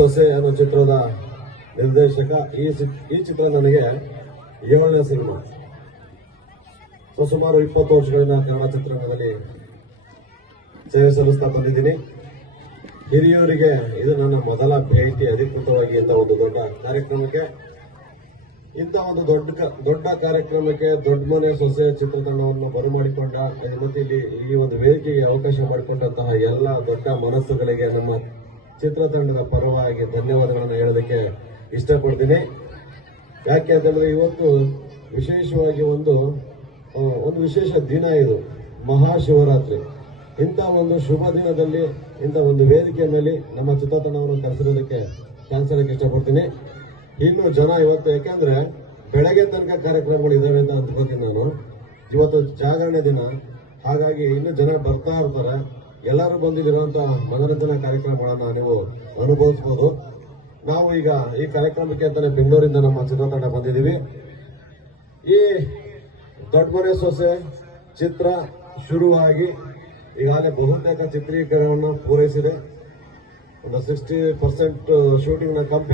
ಸೊಸೆ ಅನ್ನೋ ಚಿತ್ರದ ನಿರ್ದೇಶಕ. ಈ ಚಿತ್ರ ನನಗೆ 7ನೇ ಸಿನಿಮಾ. ಸುಮಾರು 20 ವರ್ಷಗಳಿಂದ ಕನ್ನಡ ಚಿತ್ರರಂಗದಲ್ಲಿ ಸೇವೆ ಸಲ್ಲಿಸ್ತಾ ಬಂದಿದ್ದೀನಿ. ಹಿರಿಯವರಿಗೆ ಇದು ನನ್ನ ಮೊದಲ ಭೇಟಿ ಅಧಿಕೃತವಾಗಿ ಇಂಥ ಒಂದು ದೊಡ್ಡ ಕಾರ್ಯಕ್ರಮಕ್ಕೆ. ಇಂಥ ಒಂದು ದೊಡ್ಡ ಕಾರ್ಯಕ್ರಮಕ್ಕೆ ದೊಡ್ಡ ಮನೆ ಸೊಸೆ ಚಿತ್ರತಂಡವನ್ನು ಬರಮಾಡಿಕೊಂಡ ಮತ್ತೆ ಇಲ್ಲಿ ಒಂದು ವೇದಿಕೆಗೆ ಅವಕಾಶ ಮಾಡಿಕೊಂಡಂತಹ ಎಲ್ಲ ದೊಡ್ಡ ಮನಸ್ಸುಗಳಿಗೆ ನಮ್ಮ ಚಿತ್ರತಂಡದ ಪರವಾಗಿ ಧನ್ಯವಾದಗಳನ್ನು ಹೇಳೋದಕ್ಕೆ ಇಷ್ಟಪಡ್ತೀನಿ. ಯಾಕೆ ಅಂತಂದ್ರೆ ಇವತ್ತು ವಿಶೇಷವಾಗಿ ಒಂದು ವಿಶೇಷ ದಿನ, ಇದು ಮಹಾಶಿವರಾತ್ರಿ. ಇಂಥ ಒಂದು ಶುಭ ದಿನದಲ್ಲಿ ಇಂಥ ಒಂದು ವೇದಿಕೆಯ ಮೇಲೆ ನಮ್ಮ ಚಿತ್ರತಂಡವನ್ನು ಕರೆಸಿರೋದಕ್ಕೆ ಥ್ಯಾಂಕ್ಸ್ ಹೇಳಕ್ಕೆ ಇಷ್ಟಪಡ್ತೀನಿ. ಇನ್ನು ಜನ ಇವತ್ತು, ಯಾಕೆಂದ್ರೆ ಬೆಳಗ್ಗೆ ತನಕ ಕಾರ್ಯಕ್ರಮಗಳು ಇದಾವೆ ಅಂತ ಅಂದ್ಕೋತೀನಿ ನಾನು. ಇವತ್ತು ಜಾಗರಣೆ ದಿನ, ಹಾಗಾಗಿ ಇನ್ನು ಜನ ಬರ್ತಾ ಇರ್ತಾರೆ. ಎಲ್ಲರೂ ಬಂದಿರುವಂತ ಮನೋರಂಜನಾ ಕಾರ್ಯಕ್ರಮಗಳನ್ನ ನೀವು ಅನುಭವಿಸಬಹುದು. ನಾವು ಈಗ ಈ ಕಾರ್ಯಕ್ರಮಕ್ಕೆ ಅಂತಾನೆ ಬೆಂಗಳೂರಿಂದ ನಮ್ಮ ಚಿತ್ರತಂಡ ಬಂದಿದ್ದೀವಿ. ಈ ದೊಡ್ಡ ಮನೆ ಸೊಸೆ ಚಿತ್ರ ಶುರುವಾಗಿ ಈಗಾಗಲೇ ಬಹುತೇಕ ಚಿತ್ರೀಕರಣವನ್ನು ಪೂರೈಸಿದೆ. ಒಂದು 60% ಶೂಟಿಂಗ್ ನ ಕಂಪ್ಲೀಟ್